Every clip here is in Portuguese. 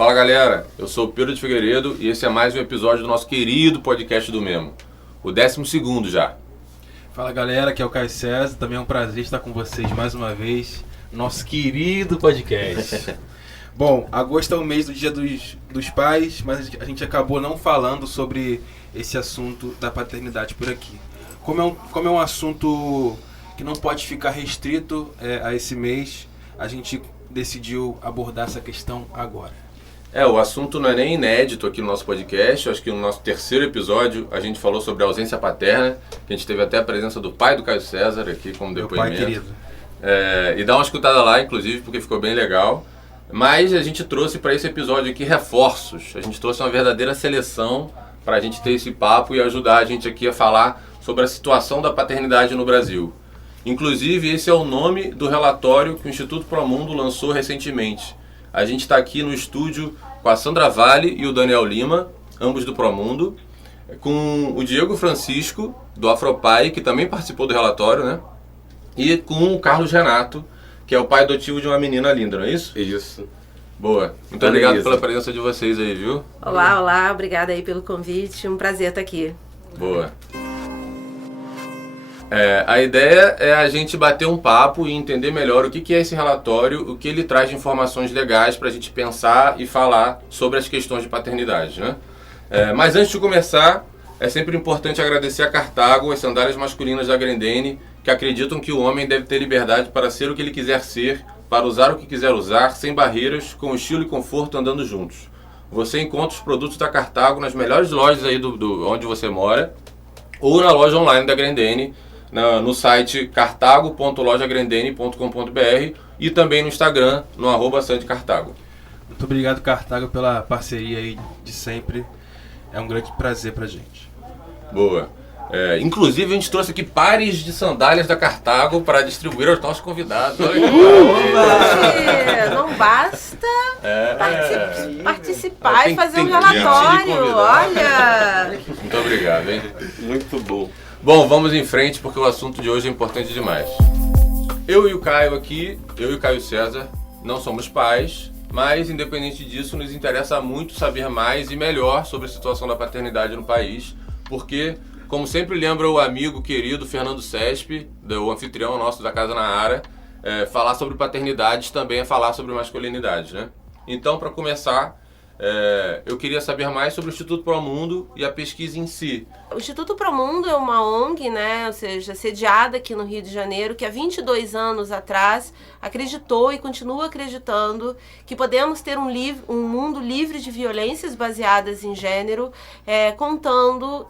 Fala galera, eu sou o Pedro de Figueiredo e esse é mais um episódio do nosso querido podcast do Memo, o 12º já. Fala galera, aqui é o Caio César, também é um prazer estar com vocês mais uma vez, nosso querido podcast. Bom, agosto é o mês do Dia dos Pais, mas a gente acabou não falando sobre esse assunto da paternidade por aqui. Como é um assunto que não pode ficar restrito a esse mês, a gente decidiu abordar essa questão agora. O assunto não é nem inédito aqui no nosso podcast. Eu acho que no nosso 3º episódio a gente falou sobre a ausência paterna, que a gente teve até a presença do pai do Caio César aqui como depoimento. Meu pai querido. E dá uma escutada lá, inclusive, porque ficou bem legal. Mas a gente trouxe para esse episódio aqui reforços. A gente trouxe uma verdadeira seleção para a gente ter esse papo e ajudar a gente aqui a falar sobre a situação da paternidade no Brasil. Inclusive, esse é o nome do relatório que o Instituto Promundo lançou recentemente. A gente está aqui no estúdio com a Sandra Vale e o Daniel Lima, ambos do Promundo, com o Diego Francisco, do Afropai, que também participou do relatório, né? E com o Carlos Renato, que é o pai adotivo de uma menina linda, não é isso? Isso. Boa. Muito obrigado pela presença de vocês aí, viu? Olá, obrigada aí pelo convite, um prazer estar aqui. Boa. A ideia é a gente bater um papo e entender melhor o que é esse relatório, o que ele traz de informações legais para a gente pensar e falar sobre as questões de paternidade, né? Mas antes de começar, é sempre importante agradecer a Cartago, as sandálias masculinas da Grendene, que acreditam que o homem deve ter liberdade para ser o que ele quiser ser, para usar o que quiser usar, sem barreiras, com estilo e conforto andando juntos. Você encontra os produtos da Cartago nas melhores lojas aí do onde você mora, ou na loja online da Grendene, no site cartago.lojagrendene.com.br e também no Instagram, no @sandecartago. Muito obrigado, Cartago, pela parceria aí de sempre. É um grande prazer pra gente. Boa. Inclusive, a gente trouxe aqui pares de sandálias da Cartago para distribuir aos nossos convidados. Olha que Não basta participar e fazer um relatório. Olha! Muito obrigado, hein? Muito bom. Bom, vamos em frente porque o assunto de hoje é importante demais. Eu e o Caio César, não somos pais, mas independente disso, nos interessa muito saber mais e melhor sobre a situação da paternidade no país, porque, como sempre lembra o amigo querido Fernando Cesp, o anfitrião nosso da Casa na Ara, falar sobre paternidade também é falar sobre masculinidade, né? Então, para começar, eu queria saber mais sobre o Instituto Promundo e a pesquisa em si. O Instituto Promundo é uma ONG, né, ou seja, sediada aqui no Rio de Janeiro, que há 22 anos atrás acreditou e continua acreditando que podemos ter um mundo livre de violências baseadas em gênero, contando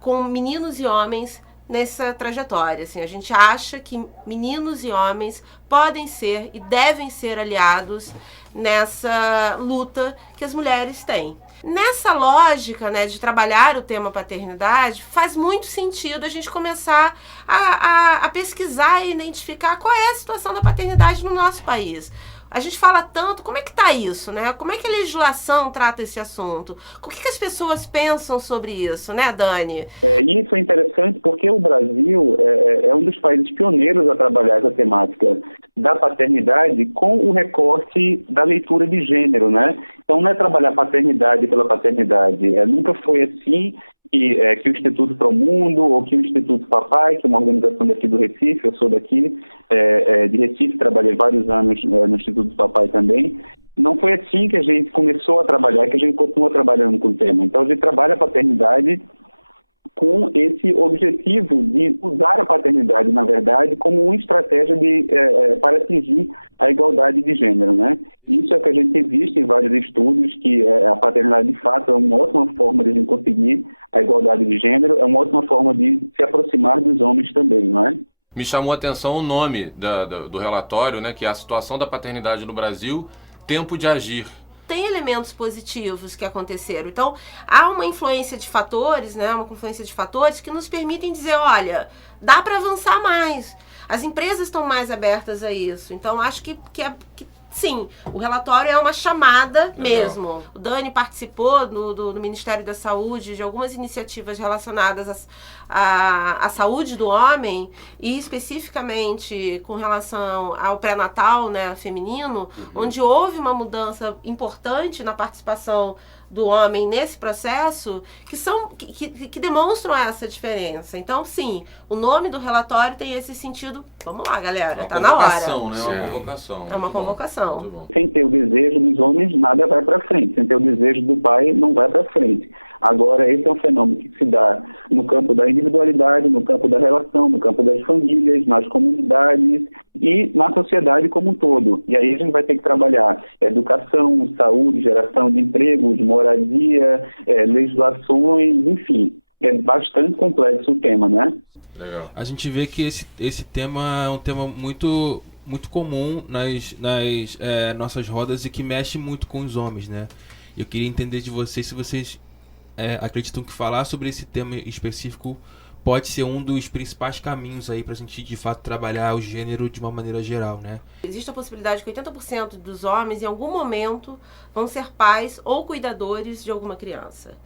com meninos e homens nessa trajetória. Assim, a gente acha que meninos e homens podem ser e devem ser aliados nessa luta que as mulheres têm. Nessa lógica, né, de trabalhar o tema paternidade, faz muito sentido a gente começar a pesquisar e identificar qual é a situação da paternidade no nosso país. A gente fala tanto, como é que está isso, né? Como é que a legislação trata esse assunto? O que as pessoas pensam sobre isso, né, Dani? Isso é interessante porque o Brasil é um dos países pioneiros a trabalhar essa temática da paternidade com o recorte da leitura de gênero, né? Então não é trabalhar paternidade pela paternidade. Nunca foi assim que o Instituto Promundo ou que o Instituto Papai, que é uma organização daqui do Recife, eu sou daqui de Recife, trabalhei vários anos no Instituto Papai também. Não foi assim que a gente começou a trabalhar, que a gente continua trabalhando com o tema. Então a gente trabalha a paternidade com esse objetivo de usar a paternidade, na verdade, como uma estratégia para atingir a igualdade de gênero, né? Isso é o que a gente tem visto em vários estudos, que a paternidade, de fato, é uma ótima forma de a gente conseguir a igualdade de gênero, é uma ótima forma de se aproximar dos homens também, não é? Me chamou a atenção o nome do relatório, né, que é a situação da paternidade no Brasil, tempo de agir. Tem elementos positivos que aconteceram. Então, há uma influência de fatores, né? Uma confluência de fatores que nos permitem dizer, olha, dá para avançar mais. As empresas estão mais abertas a isso. Então, acho que sim, o relatório é uma chamada mesmo. O Dani participou do Ministério da Saúde de algumas iniciativas relacionadas à saúde do homem e especificamente com relação ao pré-natal, né, feminino, onde houve uma mudança importante na participação do homem nesse processo, que demonstram essa diferença. Então, sim, o nome do relatório tem esse sentido. Vamos lá, galera, tá na hora. Né? Uma convocação. É uma convocação. Sem ter o desejo dos homens, nada vai para frente. Sem ter o desejo do pai, não vai para frente. Agora, esse é um fenômeno que se dá no campo da individualidade, no campo da relação, no campo das famílias, nas comunidades e na sociedade como um todo. E aí a gente vai ter que trabalhar educação, saúde, geração de empregos, moradia, legislações, enfim. É bastante complexo o tema, né? Legal. A gente vê que esse tema é um tema muito comum nas nossas rodas e que mexe muito com os homens, né? Eu queria entender de vocês se vocês acreditam que falar sobre esse tema específico pode ser um dos principais caminhos aí pra gente, de fato, trabalhar o gênero de uma maneira geral, né? Existe a possibilidade que 80% dos homens, em algum momento, vão ser pais ou cuidadores de alguma criança.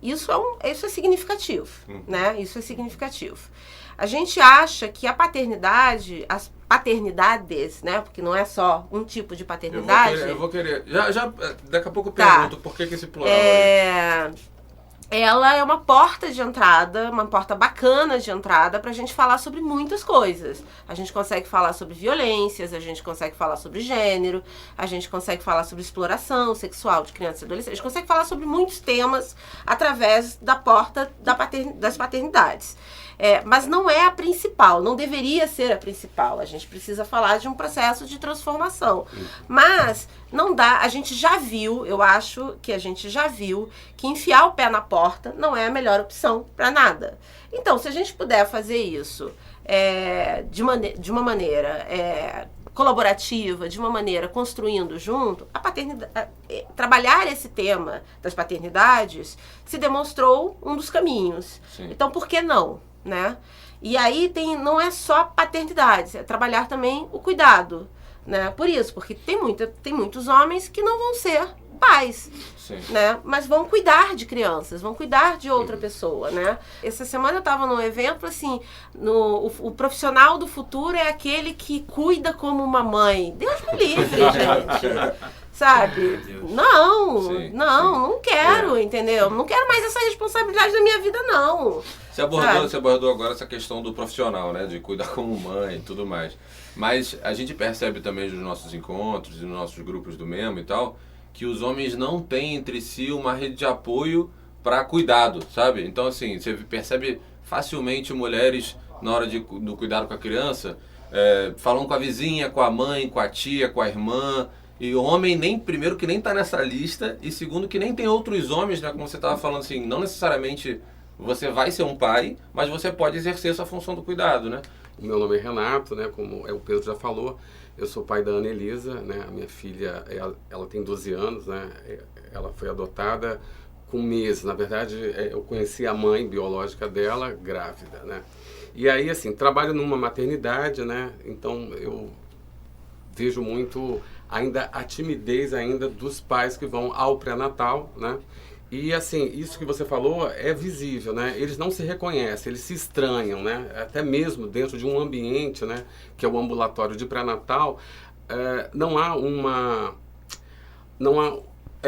Isso é significativo, né? Isso é significativo. A gente acha que a paternidade, as paternidades, né? Porque não é só um tipo de paternidade. Eu vou querer. Já daqui a pouco eu pergunto por que esse plural. Ela é uma porta de entrada, uma porta bacana de entrada pra gente falar sobre muitas coisas. A gente consegue falar sobre violências, a gente consegue falar sobre gênero, a gente consegue falar sobre exploração sexual de crianças e adolescentes, a gente consegue falar sobre muitos temas através da porta das paternidades. Mas não é a principal, não deveria ser a principal. A gente precisa falar de um processo de transformação. Mas não dá, a gente já viu, eu acho que a gente já viu que enfiar o pé na porta não é a melhor opção para nada. Então, se a gente puder fazer isso de uma maneira colaborativa, de uma maneira construindo junto, a paternidade, trabalhar esse tema das paternidades se demonstrou um dos caminhos. Sim. Então, por que não? Né? E aí não é só paternidade, é trabalhar também o cuidado, né? Por isso, porque tem muitos homens que não vão ser pais, né? Mas vão cuidar de crianças, vão cuidar de outra pessoa, né? Essa semana eu estava num evento assim, o profissional do futuro é aquele que cuida como uma mãe. Deus me livre, gente. Sabe? Não quero, entendeu? Não quero mais essa responsabilidade na minha vida, não. Você abordou agora essa questão do profissional, né? De cuidar como mãe e tudo mais. Mas a gente percebe também nos nossos encontros e nos nossos grupos do Memo e tal, que os homens não têm entre si uma rede de apoio para cuidado, sabe? Então, assim, você percebe facilmente mulheres, na hora do cuidado com a criança, falando com a vizinha, com a mãe, com a tia, com a irmã. E o homem, primeiro, que nem tá nessa lista, e segundo, que nem tem outros homens, né? Como você estava falando, assim, não necessariamente você vai ser um pai, mas você pode exercer essa função do cuidado, né? O meu nome é Renato, né? Como o Pedro já falou, eu sou pai da Ana Elisa, né? A minha filha, ela tem 12 anos, né? Ela foi adotada com meses. Na verdade, eu conheci a mãe biológica dela grávida, né? E aí, assim, trabalho numa maternidade, né? Então, eu vejo muito ainda a timidez ainda dos pais que vão ao pré-natal, né? E assim, isso que você falou é visível, né? Eles não se reconhecem, eles se estranham, né? Até mesmo dentro de um ambiente, né? Que é o ambulatório de pré-natal, não há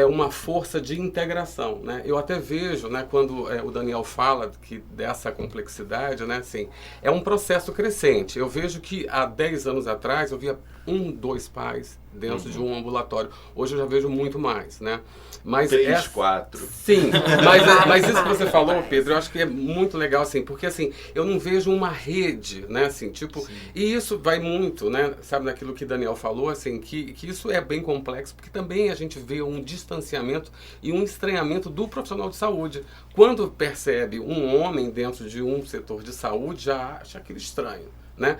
uma força de integração, né? Eu até vejo, né? Quando o Daniel fala dessa complexidade, né? Assim, é um processo crescente. Eu vejo que há 10 anos atrás eu via 2 pais dentro de um ambulatório. Hoje eu já vejo muito mais, né? Mas 3, 4. Sim, mas isso que você falou, Pedro, eu acho que é muito legal, assim, porque assim, eu não vejo uma rede, né, assim, tipo, sim. E isso vai muito, né, sabe, naquilo que Daniel falou, assim, que isso é bem complexo, porque também a gente vê um distanciamento e um estranhamento do profissional de saúde. Quando percebe um homem dentro de um setor de saúde, já acha aquilo estranho. né?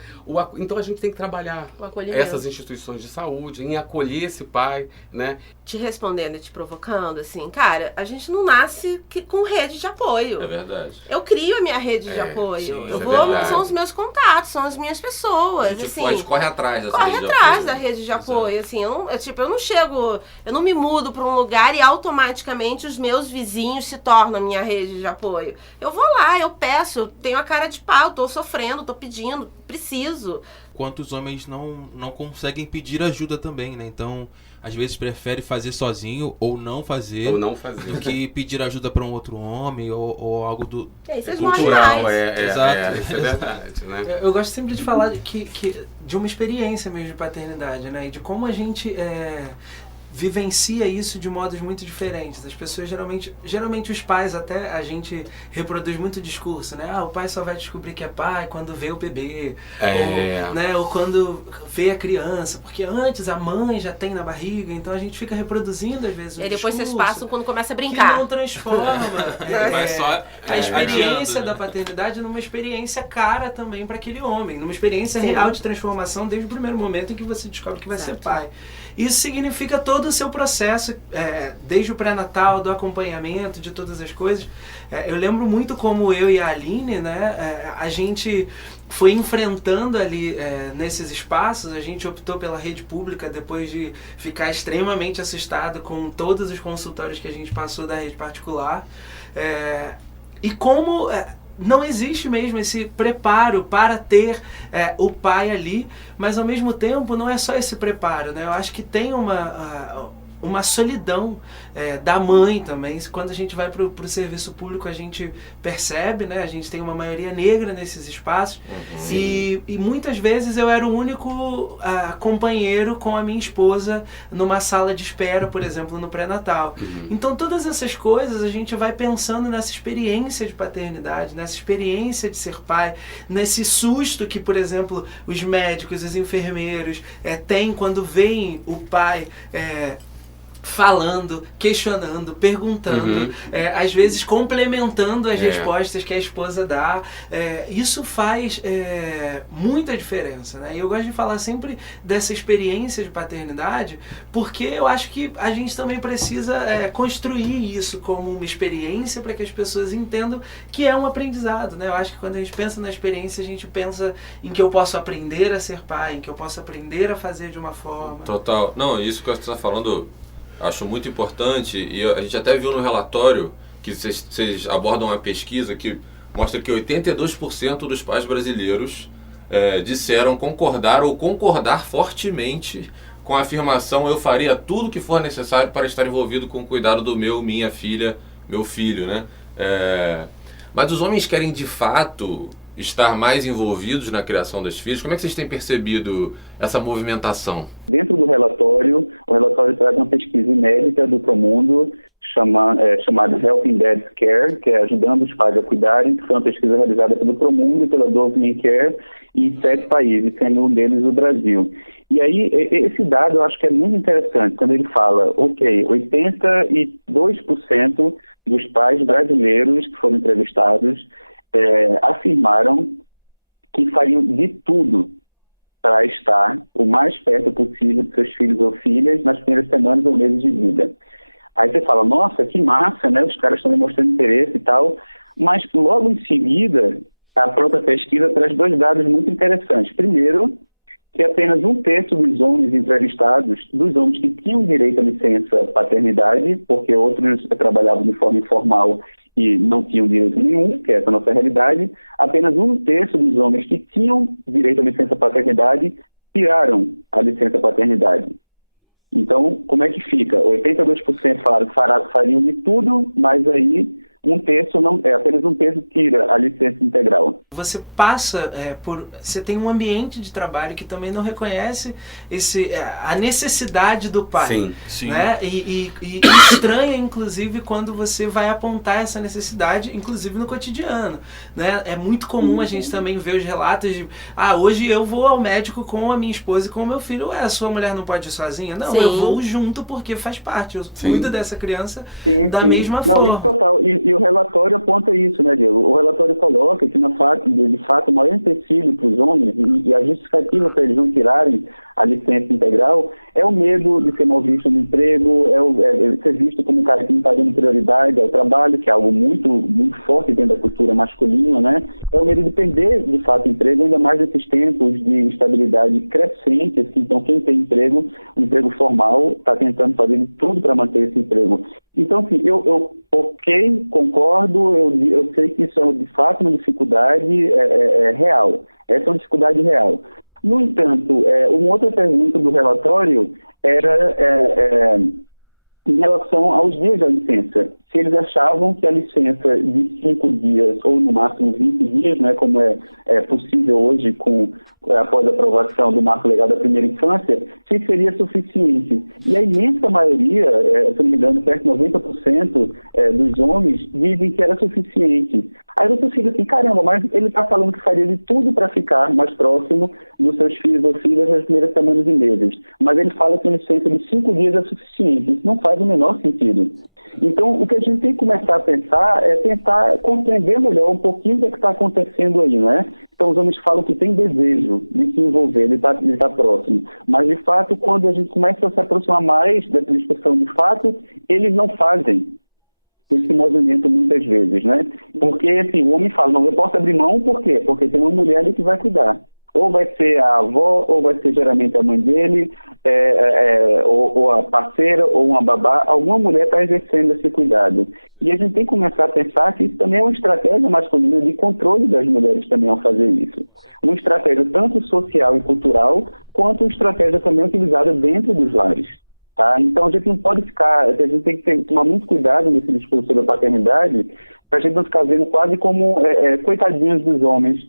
Então a gente tem que trabalhar essas instituições de saúde, em acolher esse pai, né? Te respondendo e te provocando, assim, cara, a gente não nasce com rede de apoio. É verdade. Eu crio a minha rede de apoio. Sim, eu vou, são os meus contatos, são as minhas pessoas. A gente assim, corre atrás dessa corre rede de atrás apoio. da rede de apoio. Assim, eu não chego, eu não me mudo para um lugar e automaticamente os meus vizinhos se tornam a minha rede de apoio. Eu vou lá, eu peço, eu tenho a cara de pau, tô sofrendo, tô pedindo, preciso. Quantos homens não conseguem pedir ajuda também, né? Então, às vezes prefere fazer sozinho ou não fazer do que pedir ajuda para um outro homem ou algo do cultural. Exato. Isso é verdade, né? Eu gosto sempre de falar de uma experiência mesmo de paternidade, né? E de como a gente vivencia isso de modos muito diferentes. As pessoas geralmente os pais, até a gente reproduz muito discurso, né? O pai só vai descobrir que é pai quando vê o bebê, ou quando vê a criança, porque antes a mãe já tem na barriga, então a gente fica reproduzindo às vezes E depois vocês passam quando começa a brincar. Que não transforma a experiência da paternidade numa experiência cara também para aquele homem, numa experiência real de transformação desde o primeiro momento em que você descobre que vai ser pai. Isso significa todo o seu processo, desde o pré-natal, do acompanhamento, de todas as coisas. Eu lembro muito como eu e a Aline, né, a gente foi enfrentando ali nesses espaços. A gente optou pela rede pública depois de ficar extremamente assustado com todos os consultórios que a gente passou da rede particular. E como não existe mesmo esse preparo para ter o pai ali, mas ao mesmo tempo não é só esse preparo, né? Eu acho que tem uma solidão da mãe também. Quando a gente vai para o serviço público, a gente percebe, né? A gente tem uma maioria negra nesses espaços. E muitas vezes eu era o único companheiro com a minha esposa numa sala de espera, por exemplo, no pré-natal. Então todas essas coisas a gente vai pensando nessa experiência de paternidade, nessa experiência de ser pai, nesse susto que, por exemplo, os médicos, os enfermeiros têm quando veem o pai falando, questionando, perguntando, às vezes complementando as respostas que a esposa dá. Isso faz muita diferença, né? E eu gosto de falar sempre dessa experiência de paternidade, porque eu acho que a gente também precisa construir isso como uma experiência para que as pessoas entendam que é um aprendizado, né? Eu acho que quando a gente pensa na experiência, a gente pensa em que eu posso aprender a ser pai, em que eu posso aprender a fazer de uma forma. Total. Não, isso que você está falando acho muito importante, e a gente até viu no relatório que vocês abordam uma pesquisa que mostra que 82% dos pais brasileiros disseram concordar ou concordar fortemente com a afirmação: eu faria tudo o que for necessário para estar envolvido com o cuidado do minha filha, meu filho, né? Mas os homens querem de fato estar mais envolvidos na criação das filhas? Como é que vocês têm percebido essa movimentação? Dentro do relatório, o relatório traz uma pesquisa inédita do Promundo, chamada Helping Dads Care, que é ajudando os pais a cuidarem, que foi uma pesquisa realizada pelo Promundo e pela Dove Me Care em 7 países, sendo um deles o Brasil. E aí, esse dado eu acho que é muito interessante, quando ele fala, 82% dos pais brasileiros que foram entrevistados afirmaram que fariam de tudo para estar o mais perto possível de seus filhos ou filhas nas primeiras semanas ou meses de vida. Aí você fala, nossa, que massa, né? Os caras estão demonstrando interesse e tal. Mas logo em seguida, a própria pesquisa traz 2 dados muito interessantes. Primeiro, que apenas 1/3 dos homens entrevistados, dos homens que tinham direito à licença paternidade, porque outros trabalhavam de forma informal e não tinham direito nenhum, que é essa a nossa realidade, apenas 1/3 dos homens que tinham direito à licença paternidade tiraram a licença paternidade. Então, como é que fica? 82% falaram que fariam de tudo, mas aí apenas 1/3 tira a licença integral. Você passa você tem um ambiente de trabalho que também não reconhece a necessidade do pai. Sim. Né? E estranha, inclusive, quando você vai apontar essa necessidade, inclusive no cotidiano. Né? É muito comum a gente também ver os relatos de hoje eu vou ao médico com a minha esposa e com o meu filho. A sua mulher não pode ir sozinha? Não, eu vou junto porque faz parte. Eu cuido dessa criança da mesma forma. Isso total. E o relatório aponta isso, né, Diego? O relatório coloca que, de fato, o maior empecilho para os homens e a justificativa para eles não tirarem a licença integral é o medo de ser mal visto no emprego, ser visto como um cara que não está dando prioridade ao trabalho, que é algo muito, muito forte dentro da cultura masculina, né? É o medo de perder, de fato, o emprego, ainda mais nesses tempos de instabilidade crescente. Assim. Então, quem tem emprego, um emprego formal, está tentando fazer de tudo para manter esse emprego. Então, assim, eu concordo, eu sei que isso é, de fato, uma dificuldade real. Essa é uma dificuldade real. No entanto, uma outra pergunta do relatório era em relação aos dias da licença. Se eles achavam que a licença de 5 dias ou no máximo 20 dias, né, como é possível hoje após a aprovação do marco legal da primeira infância, se seria suficiente. E a imensa maioria, se não me engano, perto de 90% dos homens dizem que era suficiente. Aí você fica assim, caramba, mas ele está falando que faria de tudo para ficar mais próximo dos seus filhos ou filhas nas primeiras semanas e meses. Mas ele fala que a licença de 5 dias é suficiente. Isso não faz o menor sentido. Então, o que a gente tem que começar a pensar é tentar compreender melhor um pouquinho do que está acontecendo aí, né? Então, os homens falam que tem desejo de se envolver, de estar próximo. Mas, de fato, quando a gente começa a se aproximar mais dessa discussão, de fato, eles não fazem esse movimento muitas vezes, né? Porque, assim, o homem fala, não, eu posso abrir mão, por quê? Porque tem uma mulher ali que vai cuidar. Ou vai ser a avó, ou vai ser geralmente a mãe dele, ou a parceira, ou uma babá. Alguma mulher está exercendo esse cuidado. E a gente tem que começar a pensar que isso também é uma estratégia masculina de controle das mulheres também ao fazer isso. Uma estratégia tanto social e cultural, quanto uma estratégia também utilizada dentro dos lares. Tá? Então a gente não pode ficar, a gente tem que tomar muito cuidado nesse discurso sobre a paternidade, para a gente não ficar vendo quase como coitadinhos dos homens,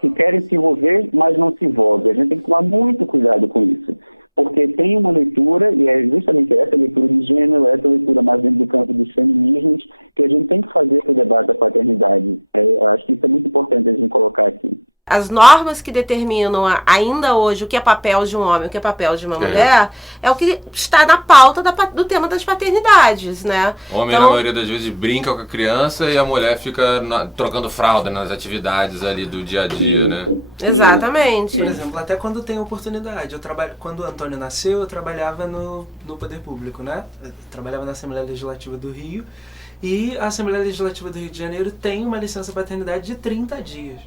que querem se envolver, mas não se envolvem. A gente tem que tomar muito cuidado com isso, porque tem uma leitura, e é justamente essa leitura de gênero, essa leitura mais dentro do campo dos feminismos, que a gente tem que fazer para o debate da paternidade. Acho que isso é muito importante a gente colocar aqui. As normas que determinam ainda hoje o que é papel de um homem, o que é papel de uma mulher, é o que está na pauta do tema das paternidades, né? O homem, na maioria das vezes, brinca com a criança e a mulher fica trocando fralda nas atividades ali do dia a dia, né? Exatamente. Por exemplo, até quando tem oportunidade. Quando o Antônio nasceu, eu trabalhava no poder público, né? Eu trabalhava na Assembleia Legislativa do Rio, e a Assembleia Legislativa do Rio de Janeiro tem uma licença paternidade de 30 dias.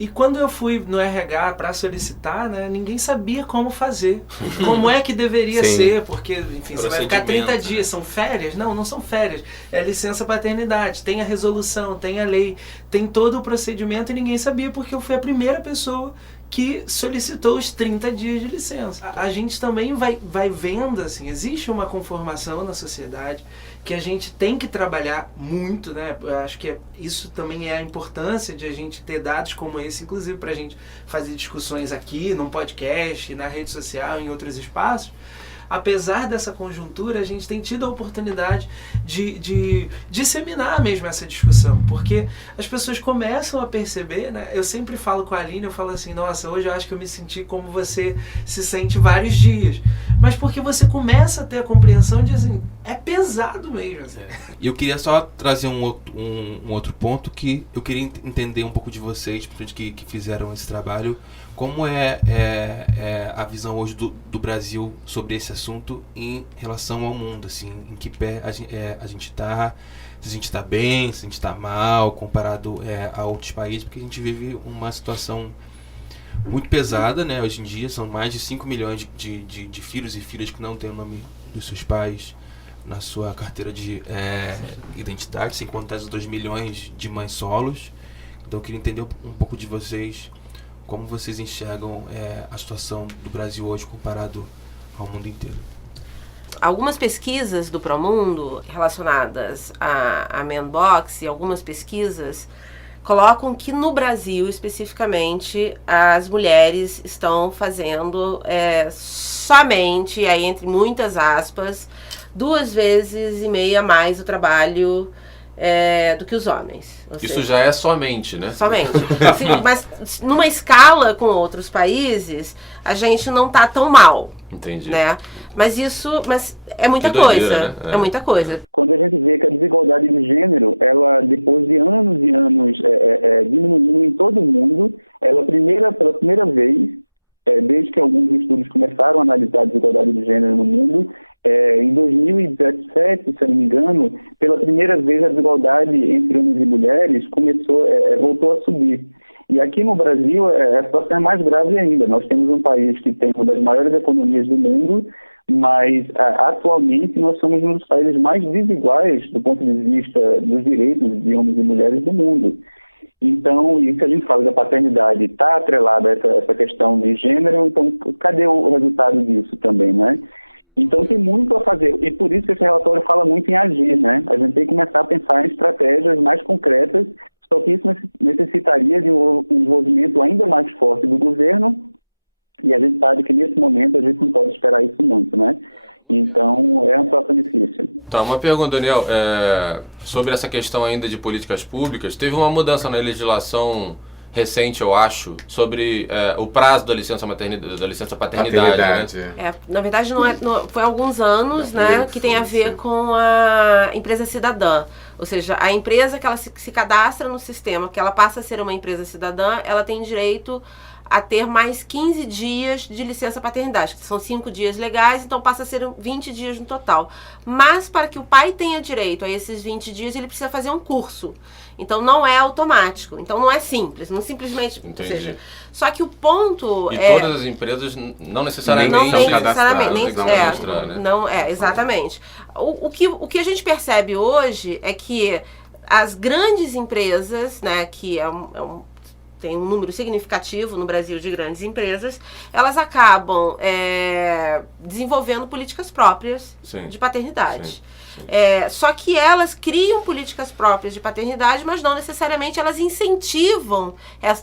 E quando eu fui no RH para solicitar, né, ninguém sabia como fazer, como é que deveria ser, porque, enfim, você vai ficar 30 dias, são férias? Não são férias, é licença paternidade, tem a resolução, tem a lei, tem todo o procedimento, e ninguém sabia, porque eu fui a primeira pessoa que solicitou os 30 dias de licença. A gente também vai vendo, assim, existe uma conformação na sociedade que a gente tem que trabalhar muito, né? Eu acho que isso também é a importância de a gente ter dados como esse, inclusive para a gente fazer discussões aqui, num podcast, na rede social, em outros espaços. Apesar dessa conjuntura, a gente tem tido a oportunidade de disseminar mesmo essa discussão, porque as pessoas começam a perceber, né? Eu sempre falo com a Aline, eu falo assim, nossa, hoje eu acho que eu me senti como você se sente vários dias, mas porque você começa a ter a compreensão de, assim, é pesado mesmo. Assim. E eu queria só trazer um outro ponto que eu queria entender um pouco de vocês, principalmente que fizeram esse trabalho. Como é a visão hoje do Brasil sobre esse assunto em relação ao mundo, assim, em que pé a gente está, se a gente está bem, se a gente está mal, comparado a outros países, porque a gente vive uma situação muito pesada, né? Hoje em dia são mais de 5 milhões de filhos e filhas que não têm o nome dos seus pais na sua carteira de identidade, sem contar os 2 milhões de mães solos. Então eu queria entender um pouco de vocês. Como vocês enxergam a situação do Brasil hoje comparado ao mundo inteiro? Algumas pesquisas do Promundo relacionadas à Manbox e algumas pesquisas colocam que no Brasil, especificamente, as mulheres estão fazendo somente, aí entre muitas aspas, 2,5 vezes mais o trabalho do que os homens. Isso já é somente, né? Somente. Mas numa escala com outros países, a gente não tá tão mal. Entendi. Né? Mas é muita coisa. Né? É muita coisa. Quando a gente vê que a desigualdade de gênero, ela, depois de anos e anos diminuindo em todo o mundo, ela pela primeira vez, desde que alguns estudos começaram a analisar a desigualdade de gênero no mundo, em 2017, se eu não me engano, pela primeira vez a desigualdade entre homens e mulheres voltou a subir. E aqui no Brasil a situação é mais grave ainda. Nós temos um país que tem uma das maiores economias do mundo, mas atualmente nós somos um dos países mais desiguais do ponto de vista dos direitos de homens e mulheres do mundo. Então, isso que a gente fala da paternidade está atrelada a essa questão de gênero, então cadê o resultado disso também, né? Então tem muito a fazer, e por isso que esse relatório fala muito em agir, né? A gente tem que começar a pensar em estratégias mais concretas, só que isso necessitaria de um envolvimento ainda mais forte do governo, e a gente sabe que nesse momento a gente não pode esperar isso muito, né? Então é uma situação difícil. Tá, uma pergunta, Daniel, sobre essa questão ainda de políticas públicas, teve uma mudança na legislação recente, eu acho, sobre o prazo da licença maternidade, da licença paternidade. Né? Na verdade, foi há alguns anos, né, que tem a ver com a empresa cidadã. Ou seja, a empresa que ela se cadastra no sistema, que ela passa a ser uma empresa cidadã, ela tem direito a ter mais 15 dias de licença paternidade, que são 5 dias legais, então passa a ser 20 dias no total. Mas para que o pai tenha direito a esses 20 dias, ele precisa fazer um curso. Então não é automático, então não é simples, não simplesmente... Entendi. Ou seja, só que o ponto todas as empresas não necessariamente são cadastradas, exatamente. O que a gente percebe hoje é que as grandes empresas, né, que tem um número significativo no Brasil de grandes empresas, elas acabam desenvolvendo políticas próprias de paternidade. Só que elas criam políticas próprias de paternidade, mas não necessariamente elas incentivam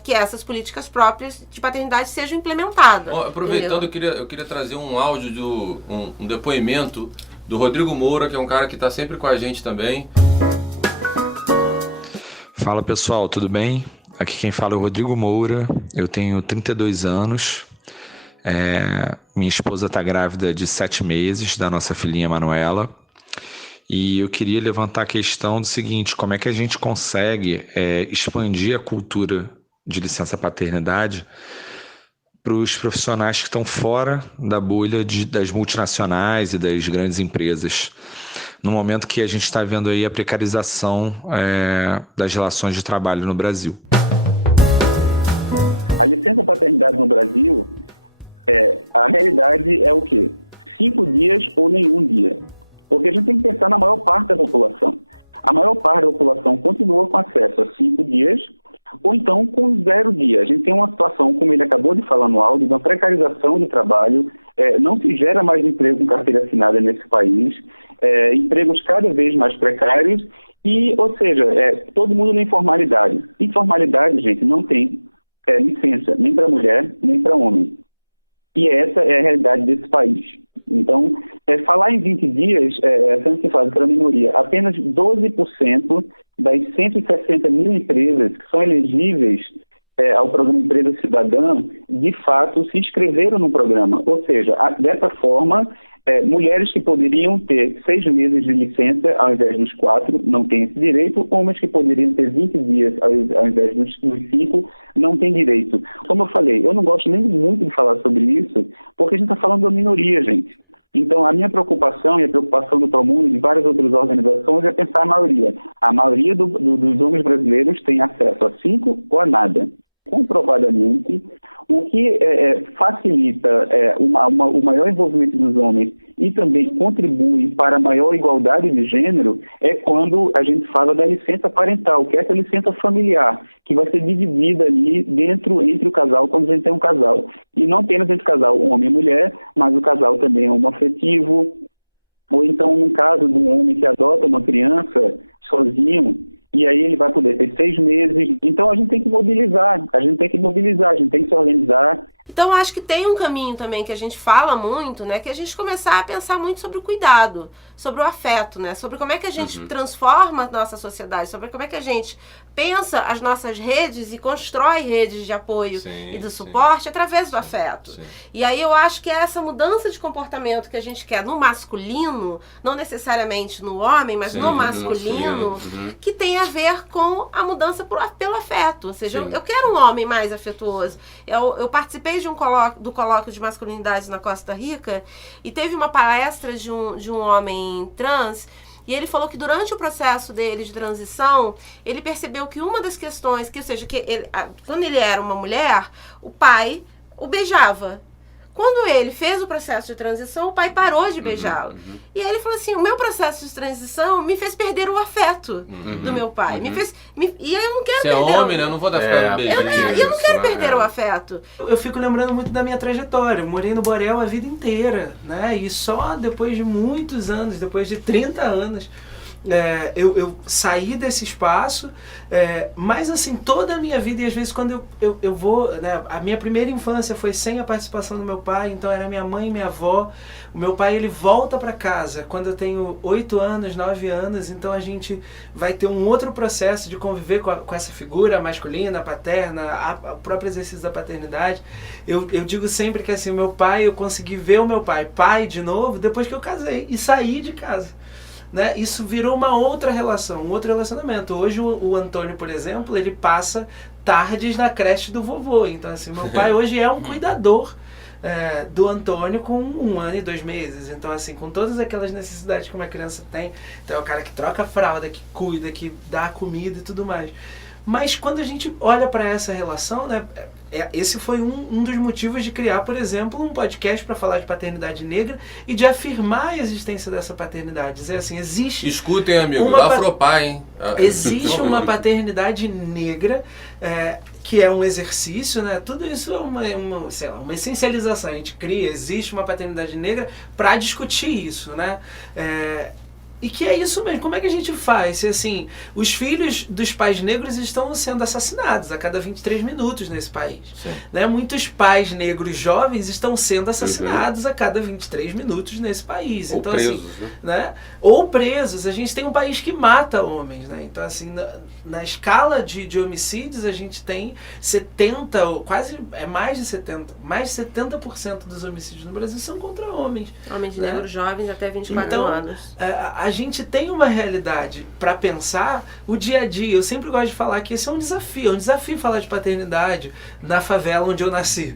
que essas políticas próprias de paternidade sejam implementadas. Aproveitando, eu queria trazer um áudio, um depoimento do Rodrigo Moura, que é um cara que está sempre com a gente também. Fala pessoal, tudo bem? Aqui quem fala é o Rodrigo Moura, eu tenho 32 anos, minha esposa está grávida de 7 meses, da nossa filhinha Manuela, e eu queria levantar a questão do seguinte: como é que a gente consegue expandir a cultura de licença paternidade para os profissionais que estão fora da bolha das multinacionais e das grandes empresas, no momento que a gente está vendo aí a precarização das relações de trabalho no Brasil. A licença paternidade no Brasil, a realidade é o quê? 5 dias ou nenhum dia. Porque a gente tem que pensar na maior parte da população. A maior parte da população continua com acesso a 5 dias ou então com 0 dia. A gente tem uma situação, como ele acabou de falar no áudio, de uma precarização do trabalho, não se gera mais emprego com carteira assinada nesse país, empregos cada vez mais precários e, ou seja, todo mundo na informalidade. Informalidade, gente, não tem licença nem para mulher, nem para homem. E essa é a realidade desse país. Então, falar em 20 dias, sendo que faz para a minoria, apenas 12% das 160 mil empresas que são elegíveis ao programa Empresa Cidadã, de fato, se inscreveram no programa. Ou seja, dessa forma, mulheres que poderiam ter 6 meses de licença ao invés dos 4 não têm esse direito, homens que poderiam ter 20 dias ao invés dos 5 não têm direito. Como eu falei, eu não gosto nem muito de falar sobre isso, porque a gente está falando da minoria, gente. Então, a minha preocupação e a preocupação do Promundo e de várias outras organizações é pensar a maioria. A maioria dos homens brasileiros tem acesso a 5 ou a nada. Comprovadamente, o que facilita o maior envolvimento dos homens e também contribui para a maior igualdade de gênero é quando a gente fala da licença parental, que é essa licença familiar, que vai ser dividida ali entre o casal, quando a gente tem um casal. E não apenas entre o casal homem e mulher, mas o casal também é homoafetivo, ou então no caso de um homem que adota uma criança sozinho, e aí ele vai poder ter 6 meses. Então a gente tem que mobilizar, a gente tem que se organizar. Então, eu acho que tem um caminho também que a gente fala muito, né? Que é a gente começar a pensar muito sobre o cuidado, sobre o afeto, né? Sobre como é que a gente transforma a nossa sociedade, sobre como é que a gente pensa as nossas redes e constrói redes de apoio e do suporte através do afeto. Sim. E aí eu acho que é essa mudança de comportamento que a gente quer no masculino, não necessariamente no homem, mas no masculino, que tem a ver com a mudança pelo afeto. Ou seja, eu quero um homem mais afetuoso. Eu participei do colóquio de masculinidades na Costa Rica e teve uma palestra de um homem trans. E ele falou que durante o processo dele de transição, ele percebeu que uma das questões, quando ele era uma mulher, o pai o beijava. Quando ele fez o processo de transição, o pai parou de beijá-lo. E aí ele falou assim, o meu processo de transição me fez perder o afeto do meu pai. E aí eu não quero perder... Você é homem, né? Eu não vou dar ficando beijinho. Eu não quero perder o afeto. Eu fico lembrando muito da minha trajetória. Eu morei no Borel a vida inteira, né? E só depois de muitos anos, depois de 30 anos... eu saí desse espaço, mas assim, toda a minha vida, e às vezes quando eu vou, né, a minha primeira infância foi sem a participação do meu pai, então era minha mãe e minha avó. O meu pai, ele volta para casa quando eu tenho 8 anos, 9 anos, então a gente vai ter um outro processo de conviver com essa figura masculina, paterna, o próprio exercício da paternidade. Eu digo sempre que assim, meu pai, eu consegui ver o meu pai de novo depois que eu casei e saí de casa. Né? Isso virou uma outra relação, um outro relacionamento. Hoje o Antônio, por exemplo, ele passa tardes na creche do vovô. Então assim, meu pai hoje é um cuidador do Antônio com 1 ano e 2 meses. Então assim, com todas aquelas necessidades que uma criança tem. Então é o cara que troca a fralda, que cuida, que dá comida e tudo mais. Mas quando a gente olha para essa relação, né, esse foi um dos motivos de criar, por exemplo, um podcast para falar de paternidade negra e de afirmar a existência dessa paternidade. Dizer assim, existe... Escutem, amigo, Afropai, hein? Existe uma paternidade negra, que é um exercício, né? Tudo isso é uma essencialização. A gente cria, existe uma paternidade negra para discutir isso, né? E que é isso mesmo. Como é que a gente faz? Se, assim, os filhos dos pais negros estão sendo assassinados a cada 23 minutos nesse país. Né? Muitos pais negros jovens estão sendo assassinados a cada 23 minutos nesse país. Ou então, presos, assim, né? Ou presos. A gente tem um país que mata homens. Né? Então, assim, na escala de homicídios, a gente tem 70, quase mais de 70% dos homicídios no Brasil são contra homens. Homens né? negros jovens até 24 então, anos. A gente tem uma realidade para pensar o dia a dia. Eu sempre gosto de falar que esse é um desafio falar de paternidade na favela onde eu nasci.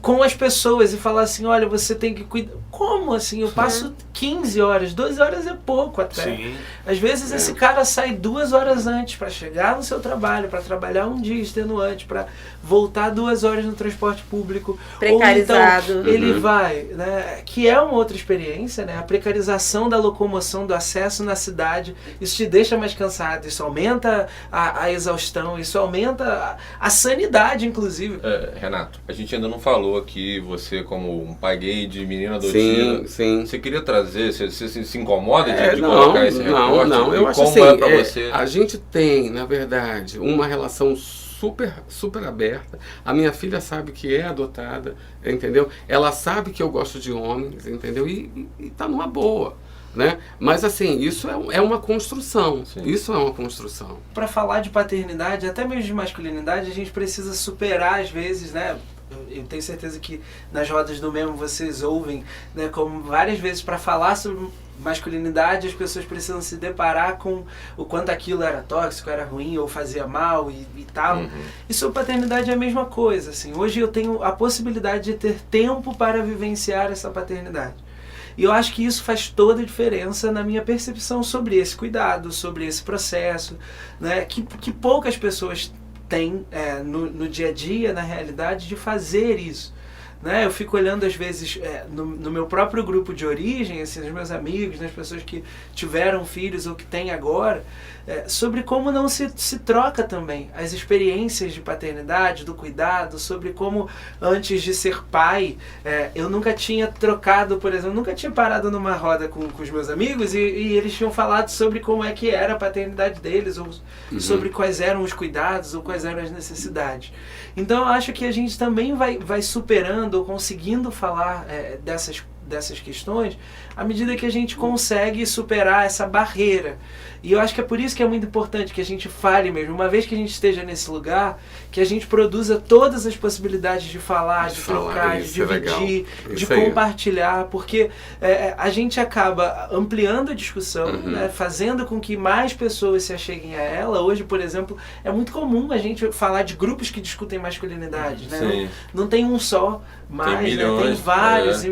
Com as pessoas e falar assim, olha, você tem que cuidar. Como assim? Eu passo 15 horas, 12 horas é pouco até. Sim. Às vezes esse cara sai 2 horas antes para chegar no seu trabalho, para trabalhar um dia extenuante, para voltar 2 horas no transporte público. Precarizado. Ou então ele vai, né? Que é uma outra experiência, né? A precarização da locomoção, do acesso na cidade, isso te deixa mais cansado, isso aumenta a exaustão, isso aumenta a sanidade, inclusive. Renato, a gente ainda não falou aqui, você como um pai gay de menina adotiva, sim. Você queria trazer, você se incomoda de colocar esse recorte? Não, eu acho assim, assim, você? A gente tem, na verdade, uma relação super aberta. A minha filha sabe que é adotada, entendeu? Ela sabe que eu gosto de homens, entendeu? E tá numa boa. Né? Mas assim, isso é uma construção. Sim. Isso é uma construção. Para falar de paternidade, até mesmo de masculinidade, a gente precisa superar às vezes, né? Eu tenho certeza que nas rodas do Memo vocês ouvem, né, como várias vezes para falar sobre masculinidade as pessoas precisam se deparar com o quanto aquilo era tóxico, era ruim ou fazia mal e tal. E sobre paternidade é a mesma coisa. Assim. Hoje eu tenho a possibilidade de ter tempo para vivenciar essa paternidade. E eu acho que isso faz toda a diferença na minha percepção sobre esse cuidado, sobre esse processo, né, que poucas pessoas têm no dia a dia, na realidade, de fazer isso. né? Eu fico olhando às vezes no meu próprio grupo de origem, assim, nos meus amigos, nas pessoas que tiveram filhos ou que têm agora, sobre como não se troca também as experiências de paternidade, do cuidado, sobre como antes de ser pai, eu nunca tinha trocado, por exemplo, nunca tinha parado numa roda com os meus amigos e eles tinham falado sobre como é que era a paternidade deles, ou sobre quais eram os cuidados ou quais eram as necessidades. Então eu acho que a gente também vai superando ou conseguindo falar dessas questões à medida que a gente consegue superar essa barreira. E eu acho que é por isso que é muito importante que a gente fale mesmo, uma vez que a gente esteja nesse lugar, que a gente produza todas as possibilidades de falar, de trocar, de dividir, de compartilhar, porque a gente acaba ampliando a discussão, né, fazendo com que mais pessoas se acheguem a ela. Hoje, por exemplo, é muito comum a gente falar de grupos que discutem masculinidade, né? Não tem um só, mas tem, milhões, tem vários,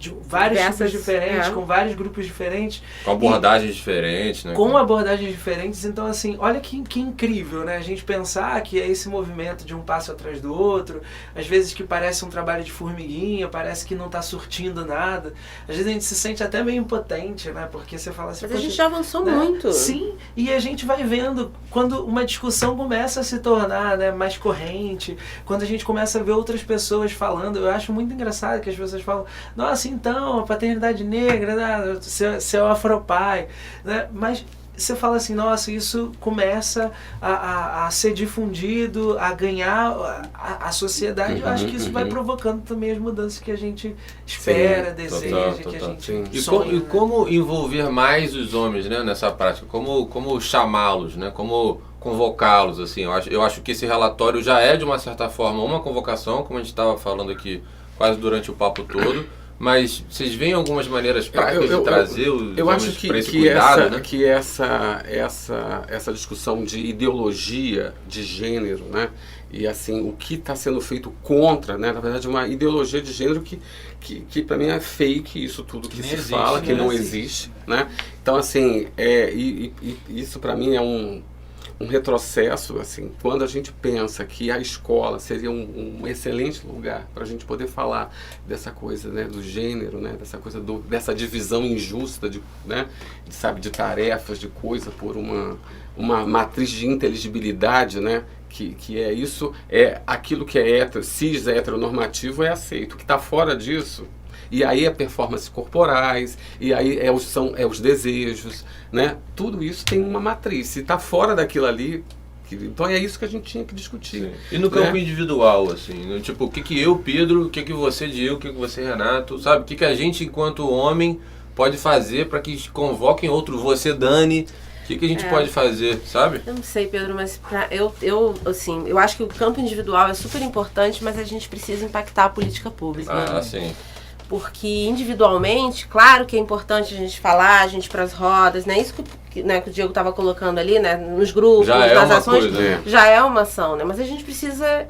de vários tipos diferentes, com vários grupos diferentes. Com abordagens diferentes, né? Com abordagens diferentes. Então, assim, olha que incrível, né? A gente pensar que é esse movimento de um passo atrás do outro, às vezes que parece um trabalho de formiguinha, parece que não está surtindo nada. Às vezes a gente se sente até meio impotente, né? Porque você fala assim... Mas a gente já avançou muito. Sim, e a gente vai vendo quando uma discussão começa a se tornar, né, mais corrente, quando a gente começa a ver outras pessoas falando. Eu acho muito engraçado que as pessoas falam, nossa, então, a paternidade negra, né, seu afropai, né? Mas você fala assim, nossa, isso começa a ser difundido, a ganhar a sociedade. Eu acho que isso vai provocando também as mudanças que a gente espera, deseja, que a gente sonha. E como envolver mais os homens, né, nessa prática? Como chamá-los, né? Como convocá-los, assim? Eu acho que esse relatório já é, de uma certa forma, uma convocação, como a gente estava falando aqui quase durante o papo todo. Mas vocês veem algumas maneiras práticas de trazer os homens para esse cuidado, né? Que essa discussão de ideologia de gênero, né? E assim, o que está sendo feito contra, né? Na verdade, uma ideologia de gênero que para mim é fake, isso tudo que se fala, que não existe, né? Então, assim, isso para mim é um retrocesso, assim, quando a gente pensa que a escola seria um excelente lugar para a gente poder falar dessa coisa, né, do gênero, né, dessa coisa dessa divisão injusta de tarefas, de coisa por uma matriz de inteligibilidade, né, que é isso, é aquilo que é cis heteronormativo é aceito, o que está fora disso. E aí é performances corporais, e aí são os desejos, né? Tudo isso tem uma matriz. Se está fora daquilo ali, então é isso que a gente tinha que discutir. Sim. E no campo individual, assim, tipo, o que eu, Pedro, o que você, Diego, o que você, Renato, sabe? O que a gente, enquanto homem, pode fazer para que convoquem outro, você, Dani, o que a gente pode fazer, sabe? Eu não sei, Pedro, mas eu acho que o campo individual é super importante, mas a gente precisa impactar a política pública. Ah, sim. Porque individualmente, claro que é importante a gente falar, a gente ir para as rodas, né? Isso que o Diego estava colocando ali, né? Nos grupos, nas ações, já é uma ação, né? Mas a gente precisa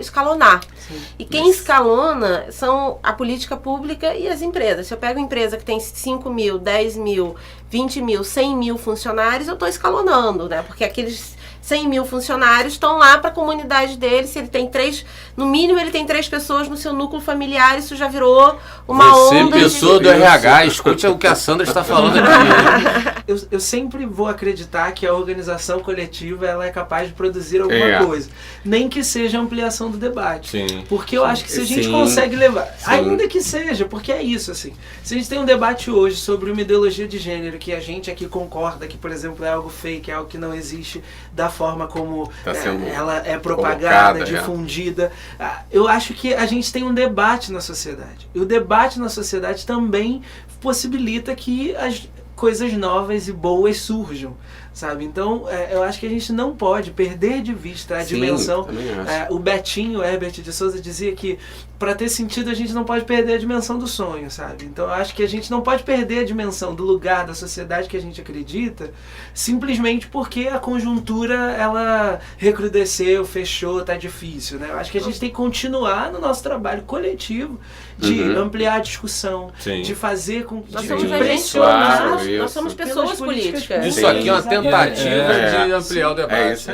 escalonar. Sim. E quem escalona são a política pública e as empresas. Se eu pego uma empresa que tem 5 mil, 10 mil, 20 mil, 100 mil funcionários, eu estou escalonando, né? Porque aqueles 100 mil funcionários estão lá para a comunidade dele. Se ele tem no mínimo ele tem 3 pessoas no seu núcleo familiar, isso já virou uma onda. Você, pessoa do RH, escute o que a Sandra está falando aqui. Eu sempre vou acreditar que a organização coletiva ela é capaz de produzir alguma coisa, nem que seja ampliação do debate. Sim. Porque eu acho que se a gente consegue levar, ainda que seja, porque é isso, assim, se a gente tem um debate hoje sobre uma ideologia de gênero que a gente aqui concorda que, por exemplo, é algo fake, é algo que não existe da forma como ela é propagada, difundida, eu acho que a gente tem um debate na sociedade. E o debate na sociedade também possibilita que as coisas novas e boas surjam, sabe? Então, eu acho que a gente não pode perder de vista a dimensão. O Betinho Herbert de Souza dizia que para ter sentido a gente não pode perder a dimensão do sonho, sabe? Então, eu acho que a gente não pode perder a dimensão do lugar da sociedade que a gente acredita, simplesmente porque a conjuntura ela recrudesceu, fechou, tá difícil, né? Eu acho que a gente tem que continuar no nosso trabalho coletivo de ampliar a discussão, de fazer com que nós somos pessoas políticas. Isso aqui é uma tentativa de ampliar o debate.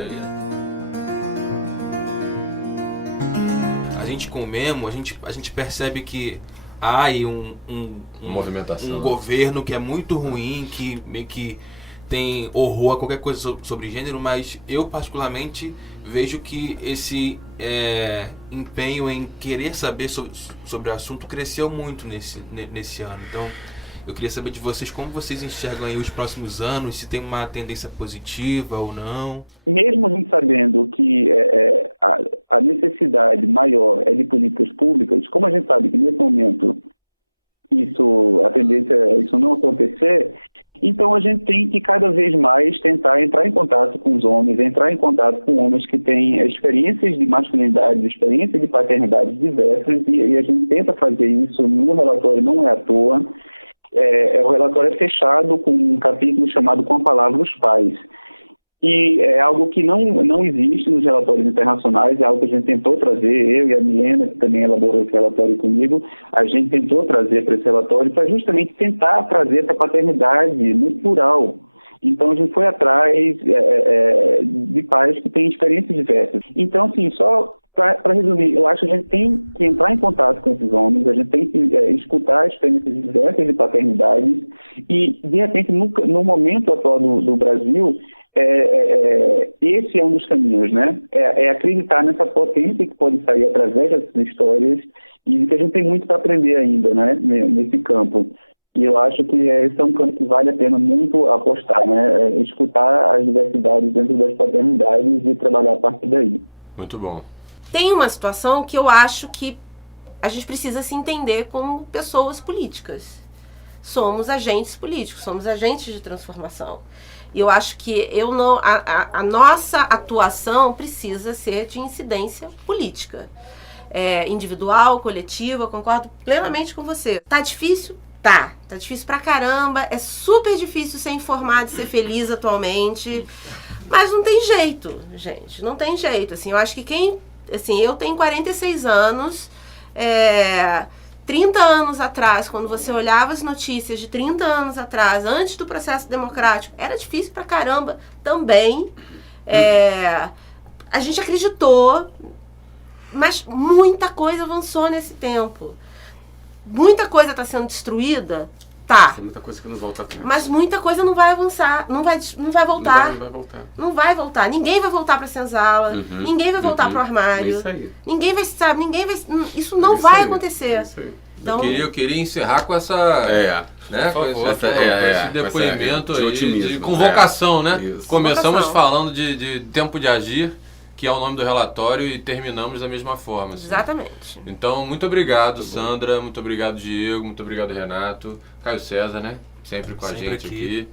A gente com o Memo, a gente percebe que há aí movimentação, um governo que é muito ruim, que meio que tem horror a qualquer coisa sobre gênero, mas eu particularmente vejo que esse empenho em querer saber sobre o assunto cresceu muito nesse ano. Então, eu queria saber de vocês como vocês enxergam aí os próximos anos, se tem uma tendência positiva ou não. Mesmo a gente sabendo que a necessidade maior é de políticas públicas, como a gente sabe que nesse momento a tendência é isso não acontecer, então a gente tem que cada vez mais tentar entrar em contato com os homens, entrar em contato com homens que têm experiências de masculinidade, experiências de paternidade diversas, e a gente tenta fazer isso no relatório, não é à toa. O relatório é fechado com um capítulo chamado Com a Palavra dos Pais. E é algo que não existe nos relatórios internacionais, é algo que a gente tentou trazer, eu e a Milena, que também elaborou esse relatório comigo, a gente tentou trazer para esse relatório para justamente tentar trazer essa paternidade no plural. Então, a gente foi atrás de pais que têm experiências diversas. Então, assim, só para resumir, eu acho que a gente tem que entrar em contato com esses homens, a gente tem que escutar experiências diversas de paternidade e, de repente, no momento atual do Brasil, esse é um dos caminhos, né? É acreditar nessa potência que pode sair através dessas histórias e que a gente tem muito para aprender ainda, né? Nesse campo. E eu acho que esse é um campo que vale a pena muito apostar, né? Escutar as diversidades dentro das paternidades e trabalhar a partir daí. Muito bom. Tem uma situação que eu acho que a gente precisa se entender como pessoas políticas. Somos agentes políticos, somos agentes de transformação. E eu acho que a nossa atuação precisa ser de incidência política. Individual, coletiva, concordo plenamente com você. Tá difícil? Tá difícil pra caramba, é super difícil ser informado e ser feliz atualmente, mas não tem jeito, gente, não tem jeito, assim, eu acho que eu tenho 46 anos, 30 anos atrás, quando você olhava as notícias de 30 anos atrás, antes do processo democrático, era difícil pra caramba também, a gente acreditou, mas muita coisa avançou nesse tempo. Muita coisa está sendo destruída? Tá. Tem muita coisa que não volta atrás. Mas muita coisa não vai avançar, não vai voltar. Não vai voltar. Ninguém vai voltar para a senzala, ninguém vai voltar para o armário. Isso aí. Ninguém vai, isso não vai acontecer. Isso aí. Então, Eu queria encerrar com essa... Né? Com esse depoimento de otimismo, de convocação, né? Isso. Começamos Convocação. falando de tempo de agir, que é o nome do relatório, e terminamos da mesma forma. Assim. exatamente. Então, muito obrigado, Sandra, muito obrigado, Diego, muito obrigado, Renato, Caio César, né? Sempre com a gente aqui.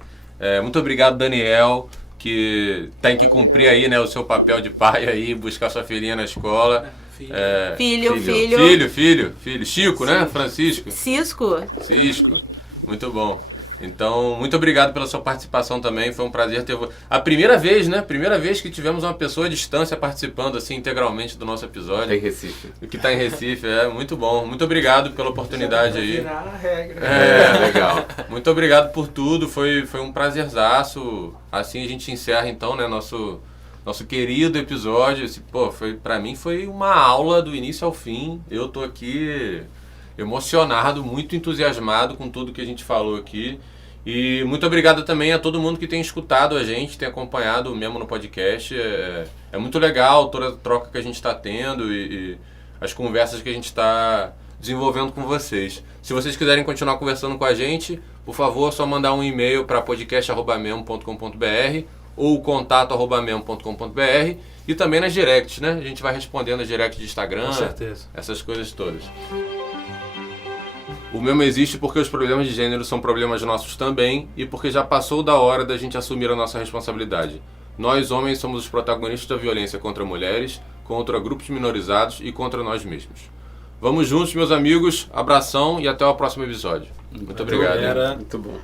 Muito obrigado, Daniel, que tem que cumprir aí, né, o seu papel de pai aí, buscar sua filhinha na escola. Filho. Chico, né? Francisco. Cisco. Muito bom. Então, muito obrigado pela sua participação também. Foi um prazer ter... A primeira vez, né? Primeira vez que tivemos uma pessoa à distância participando, assim, integralmente do nosso episódio. Tá em Recife. Que tá em Recife, muito bom. Muito obrigado pela oportunidade aí. Virar a regra. Legal. Muito obrigado por tudo. Foi um prazerzaço. Assim a gente encerra, então, né? Nosso querido episódio. Pra mim foi uma aula do início ao fim. Eu tô aqui emocionado, muito entusiasmado com tudo que a gente falou aqui. E muito obrigado também a todo mundo que tem escutado a gente, tem acompanhado mesmo no podcast. É muito legal toda a troca que a gente está tendo e as conversas que a gente está desenvolvendo com vocês. Se vocês quiserem continuar conversando com a gente, por favor, é só mandar um e-mail para podcast@memo.com.br ou contato@memo.com.br e também nas directs, né? A gente vai respondendo as directs de Instagram, com certeza. Essas coisas todas. O Memo existe porque os problemas de gênero são problemas nossos também e porque já passou da hora da gente assumir a nossa responsabilidade. Nós, homens, somos os protagonistas da violência contra mulheres, contra grupos minorizados e contra nós mesmos. Vamos juntos, meus amigos. Abração e até o próximo episódio. Muito obrigado. Galera. Muito bom.